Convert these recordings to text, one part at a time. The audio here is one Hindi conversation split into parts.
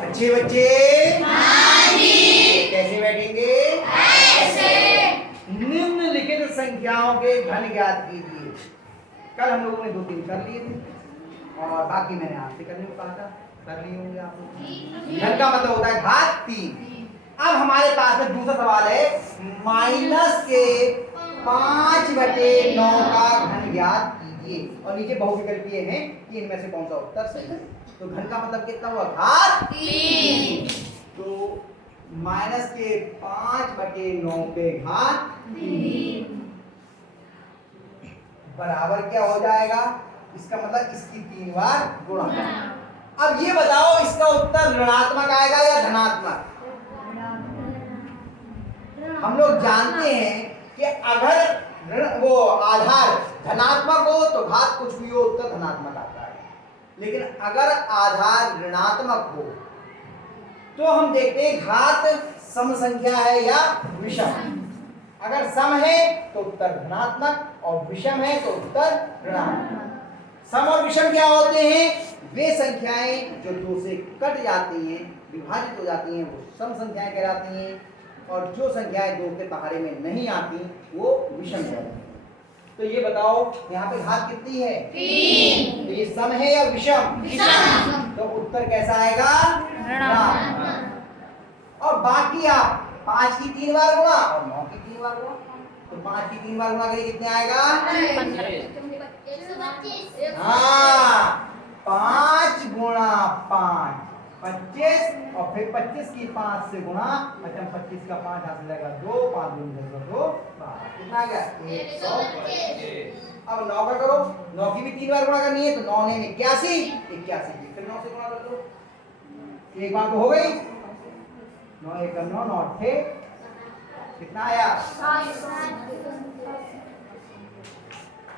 अच्छे बच्चे कैसे बैठेंगे? ऐसे। निम्नलिखित संख्याओं के घन ज्ञात कीजिए। कल हम लोगों ने 2-3 कर लिए थे और बाकी मैंने आपसे करने को कहा था, कर लिए होंगे आप लोग। घन का मतलब होता है घात 3। अब हमारे पास में दूसरा सवाल है, माइनस के 5/9 का घन ज्ञात कीजिए और नीचे बहुविकल्पीय हैं कि इनमें से कौन सा उत्तर सही है। तो घन का मतलब कितना हुआ? घात 3। तो माइनस के 5/9 पे घात 3 बराबर क्या हो जाएगा? इसका मतलब इसकी 3 बार गुणा। अब ये बताओ इसका उत्तर ऋणात्मक आएगा या धनात्मक? हम लोग जानते हैं कि अगर वो आधार धनात्मक हो तो घात कुछ भी हो उत्तर धनात्मक आता है, लेकिन अगर आधार ऋणात्मक हो तो हम देखते हैं घात सम संख्या है या विषम। अगर सम है तो उत्तर धनात्मक और विषम है तो उत्तर ऋणात्मक। सम और विषम क्या होते हैं? वे संख्याएं जो 2 से कट जाती हैं, विभाजित हो जाती हैं, वो सम संख्याएं कहलाती हैं, और जो संख्याएं 2 के पहाड़े में नहीं आती वो विषम कहलाती हैं। तो ये बताओ यहाँ पे घात कितनी है? 3। तो ये सम है या विषम? विषम। तो उत्तर कैसा आएगा? ऋणात्मक। और बाकी आप 5 की 3 बार गुणा और 9 की 3 बार गुणा, तो 5 की 3 बार गुणा करिए कितने आएगा? 125। हाँ, 5 गुणा 5 25 और फिर 25 की 5 से गुणा, अच्छा 25 का 5 हाथ लगेगा 2, 5 दूनी 2 कितना आ गया? 125। अब 9 का करो, 9 की भी 3 बार गुणा करनी है तो 9 ने 81 की फिर 9 से गुणा कर दो, एक बार तो हो गई। 9 1 9 9 8 कितना आया?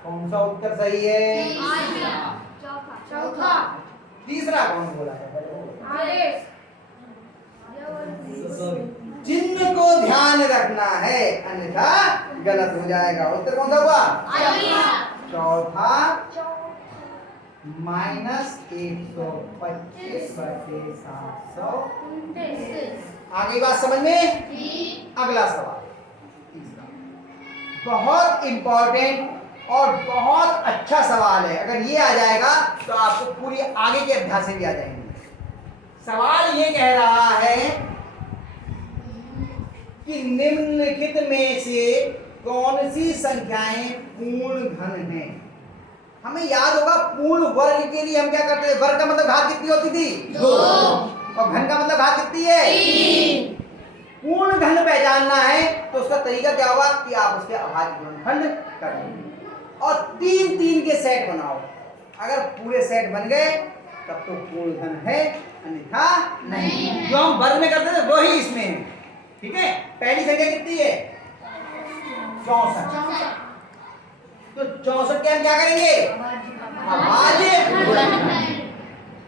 कौन सा उत्तर सही है? चौथा। तीसरा कौन बोला था? चिन्ह को ध्यान रखना है अन्यथा गलत हो जाएगा। उत्तर कौन सा हुआ? चौथा। -125/700। आगे बात समझ में? अगला सवाल बहुत इंपॉर्टेंट और बहुत अच्छा सवाल है। अगर ये आ जाएगा तो आपको पूरी आगे के अभ्यास भी आ जाएंगे। सवाल ये कह रहा है कि निम्नलिखित में से कौन सी संख्याएं पूर्ण घन हैं? हमें याद होगा पूर्ण वर्ग के लिए हम क्या करते थे? वर्ग का मतलब घात कितनी होती थी? 2। और घन का मतलब घात कितनी है? 3। पूर्ण घन पहचानना है तो उसका तरीका क्या होगा कि आप उसके अभाज्य गुणनखंड करेंगे और 3-3 के सेट बनाओ। अगर पूरे सेट बन गए तब तो पूर्ण घन है, अन्यथा नहीं। जो हम वर्ग में करते थे वही इसमें है। ठीक है, पहली संख्या कितनी है? 64। तो 64 के हम क्या करेंगे? अभाज्य गुणनखंड।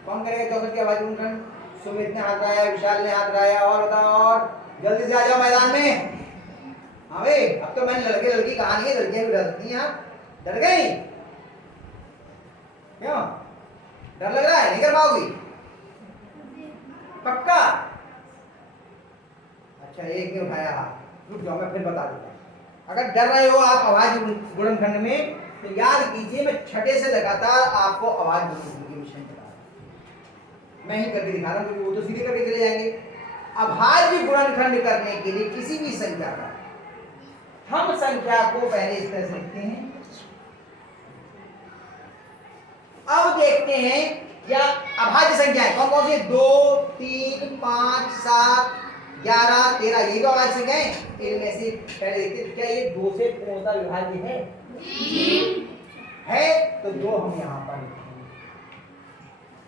कौन करेगा 64 के अभाज्य गुणनखंड? सुमित ने हाथ उठाया, विशाल ने हाथ उठाया, और बताओ, और जल्दी से आ जाओ मैदान में। हाँ भाई, अब तो मैंने लड़के लड़की कहानी है, लड़कियां भी डरती हैं। आप डर गई? क्यों डर लग रहा है? नहीं कर पाओगी? पक्का? अच्छा, एक ने उठाया हाथ, रुक जाओ मैं फिर बता देता हूँ। अगर डर रहे हो आप अभाज्य गुणनखंड में तो याद कीजिए मैं छठे से लगातार आपको अभाज्य गुणनखंड के विषय बता रहा हूँ। मैं ही करके दिखा रहा हूँ क्योंकि वो तो सीधे करके चले जाएंगे। अभाज्य गुणनखंड करने के लिए किसी भी संख्या का हम संख्या को पहले इस तरह से लिखते हैं। अब देखते हैं क्या अभाज्य संख्याएं कौन कौन सी? 2 3 5 7 11 13, ये तो अभाज्य संख्याएं। इनमें से पहले देखते हैं क्या ये 2 से पूर्णतः विभाज्य है तो 2 हम यहां पर लिखेंगे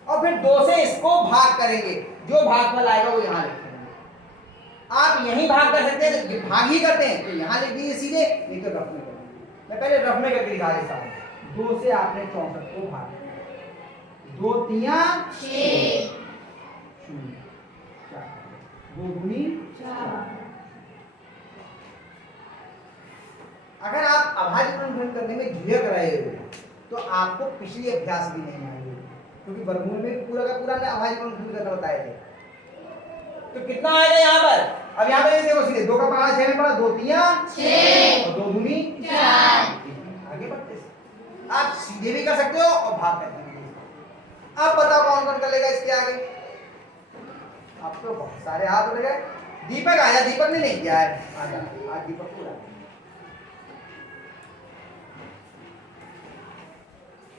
और फिर 2 से इसको भाग करेंगे, जो भागफल आएगा वो यहां लिखेंगे। आप यही भाग कर सकते हैं, भाग ही करते हैं तो यहां लिख दीजिए सीधे, नहीं तो रफ में करेंगे। मैं पहले रफ में करके दिखा देता हूं। 2 से आपने 64 को भाग, 2 3 6 2 दूनी 4। अगर आप अभाज्य गुणनखंड करने में झिझक रहे हो तो आपको पिछली अभ्यास भी नहीं आएंगे, क्योंकि वर्गमूल में पूरा का पूरा अभाज्य गुणनखंड करना बताए थे। तो कितना आएगा यहाँ पर? अब यहाँ पर देखो सीधे 2 का पहाड़ा 6 में पड़ा, 2 तिया 6 और 2 दूनी 4। आगे बढ़ते आप सीधे भी कर सकते हो और भाग करके भी। अब बताओ कौन कौन कर लेगा इसके आगे? आप तो बहुत सारे हाथ उड़ गए। दीपक आया, दीपक ने नहीं किया है। आजा आज दीपक पूरा।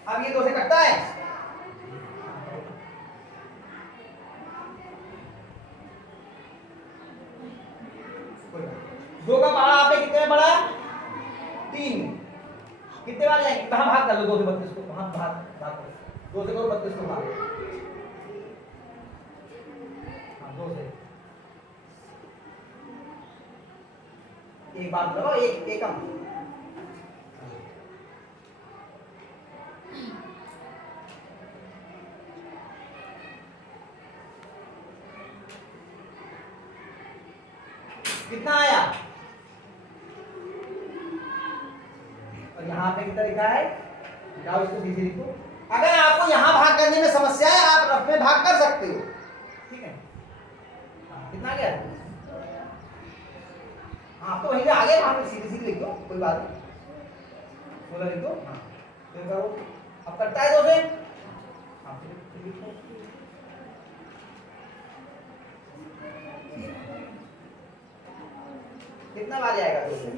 अब ये 2 से कटता है। दो का पहाड़ा आपने कितने में पढ़ा? 3। कितने बार जाएंगे? कहाँ भाग कर लो 2 से 32 को? कहाँ भाग भाग करो 2 से करो 32 को भाग। हाँ 2 से एक बात बताओ, एक एकम कितना आया? और यहाँ पे कितना लिखा है? जाओ इसको सीधे लिखो। अगर आपको यहाँ भाग करने में समस्या है, आप रफ में भाग कर सकते हो, ठीक है? कितना गया? हाँ तो वहीं से आगे वहां सीधे सीधे लिख दो, कोई बात नहीं। 16 लिख दो। हाँ फिर करो। अब कटता है 2 से। हाँ फिर लिखो। कितना बार जाएगा 2 से?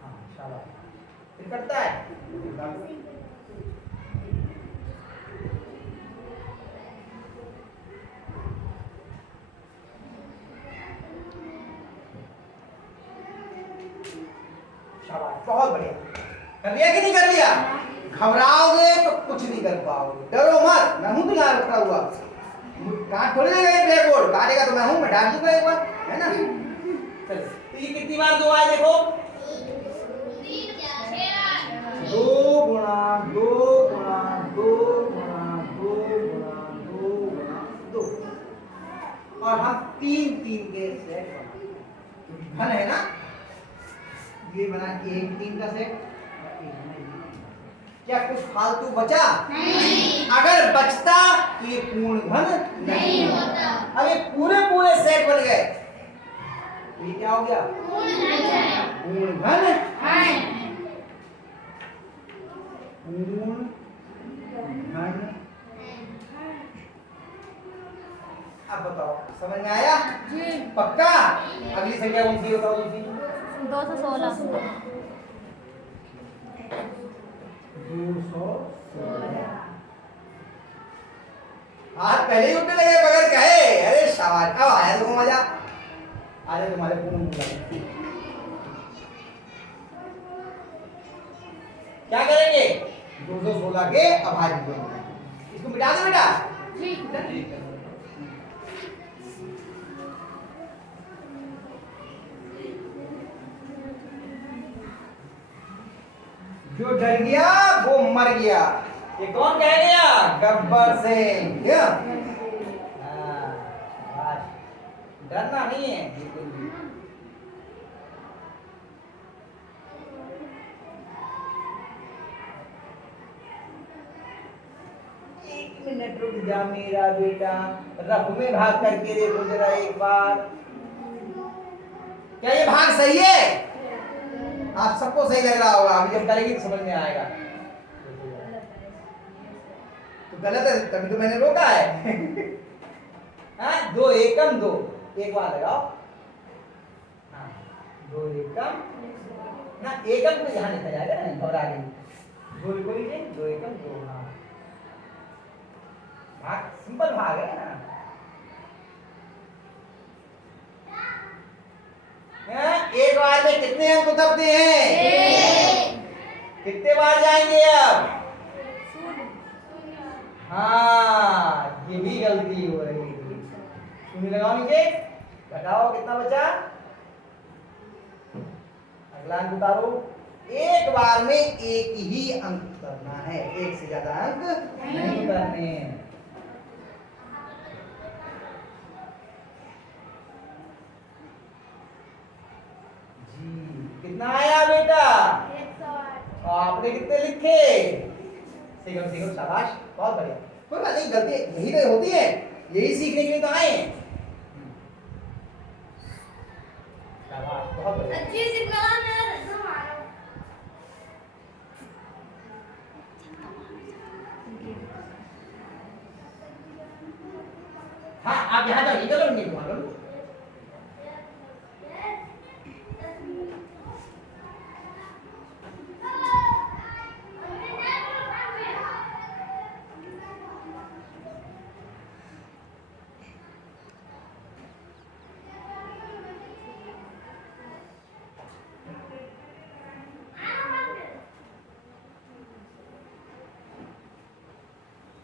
हाँ शाबाश। फिर कटता है। शाबाश, बहुत बढ़िया। कर लिया कि नहीं कर लिया? घबराओगे तो कुछ नहीं कर पाओगे। डरो मत, मैं हूं तो यहाँ रखा हुआ। काट थोड़ी देगा ये ब्लैक बोर्ड, काटेगा तो मैं हूं, मैं डाल दूंगा एक बार, है ना? चलो तो ये कितनी बार 2 आए देखो? 2 गुणा 2 गुणा 2 गुणा 2 गुणा 2 गुणा 2। और हम 3 3 के सेट बना, घन है ना? ये बना 1 3 का सेट। क्या कुछ फालतू बचा? नहीं। अगर बचता तो ये पूर्ण घन नहीं होता। अब ये पूरे पूरे सेट बन गए, ये क्या हो गया? पूर्ण घन है। पूर्ण घन। अब बताओ समझ में आया? जी। पक्का? अगली संख्या कौन सी बताओ? दूसरी 216। 216। हाथ पहले ही उठने लगे बगैर कहे। अरे शाबाश, अब आया तुमको मजा। आज तुम्हारे पूर्ण क्या करेंगे? 216 के अभाज्य। इसको मिटा दो बेटा। ठीक। जो डर गया वो मर गया। ये कौन कह गया? गब्बर सिंह। डरना नहीं है बिल्कुल भी। एक मिनट रुक जा मेरा बेटा, रफ में भाग करके देखो जरा एक बार। क्या ये भाग सही है? आप सबको सही लग रहा होगा, अभी जब करेंगे तो समझ में आएगा। तो गलत है तभी तो मैंने रोका है। हाँ 2 एकम 2, एक बार लगाओ। हाँ 2 एकम ना, एकम तो यहाँ लिखा जाएगा ना, घबरा गई। 2 लिखो लीजिए, 2 एकम 2। हाँ भाग सिंपल भाग है ना। एक बार में कितने अंक उतरते हैं? कितने बार जाएंगे अब? हाँ ये भी गलती हो रही है। शून्य लगाओ नीचे, घटाओ कितना बचा? अगला अंक उतारो। एक बार में एक ही अंक उतरना है, एक से ज्यादा अंक नहीं उतरने। कितना आया बेटा? 108। आपने आपने कितने लिखे? सीखो सीखो, शाबाश, बहुत बढ़िया। कोई बात नहीं, गलती यही तो होती है, यही सीखने के लिए तो आए हैं। शाबाश, बहुत बढ़िया। अच्छी सी कला में रखना मारो। हाँ, आप यहाँ जाइए, चलो नहीं घुमा लो।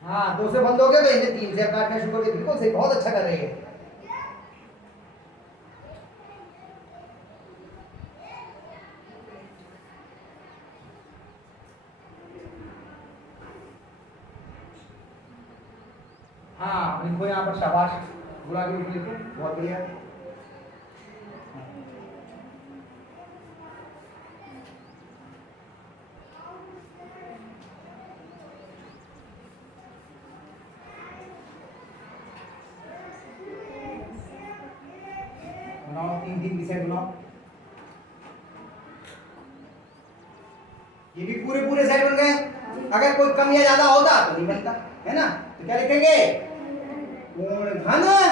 हाँ, 2 से बंद हो गए तो इन्हें 3 से अब काटना शुरू कर दिया। बिल्कुल सही, बहुत अच्छा कर रहे हैं। हाँ, लिखो यहाँ पर, शाबाश, गुणा के रूप में लिखो, बहुत बढ़िया। बनाओ, 3 की सेट बनाओ। ये भी पूरे पूरे सेट बन गए। अगर कोई कम या ज्यादा होता तो नहीं बनता, है ना? तो क्या लिखेंगे? पूर्ण घन है।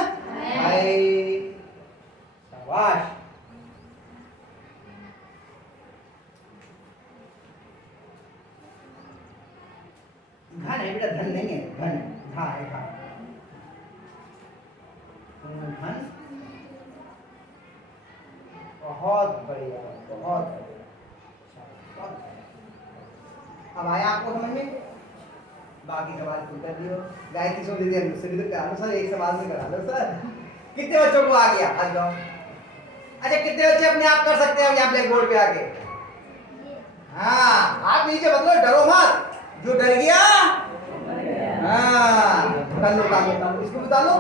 शाबाश। घन है बेटा, धन नहीं है, घन, धा है, घा। पूर्ण घन, बहुत बढ़िया, बहुत बढ़िया। अब आया आपको समझ में? बाकी सवाल खुद कर दियो। गायत्री सो दीदी मुझसे भी तो करा लो सर, एक सवाल से करा लो सर। कितने बच्चों को आ गया? आ जाओ। अच्छा, कितने बच्चे अपने आप कर सकते हैं यहाँ ब्लैक बोर्ड पे आके? हाँ, आप नीचे मतलब डरो मत, जो डर गया हाँ, डालो इसको भी डालो।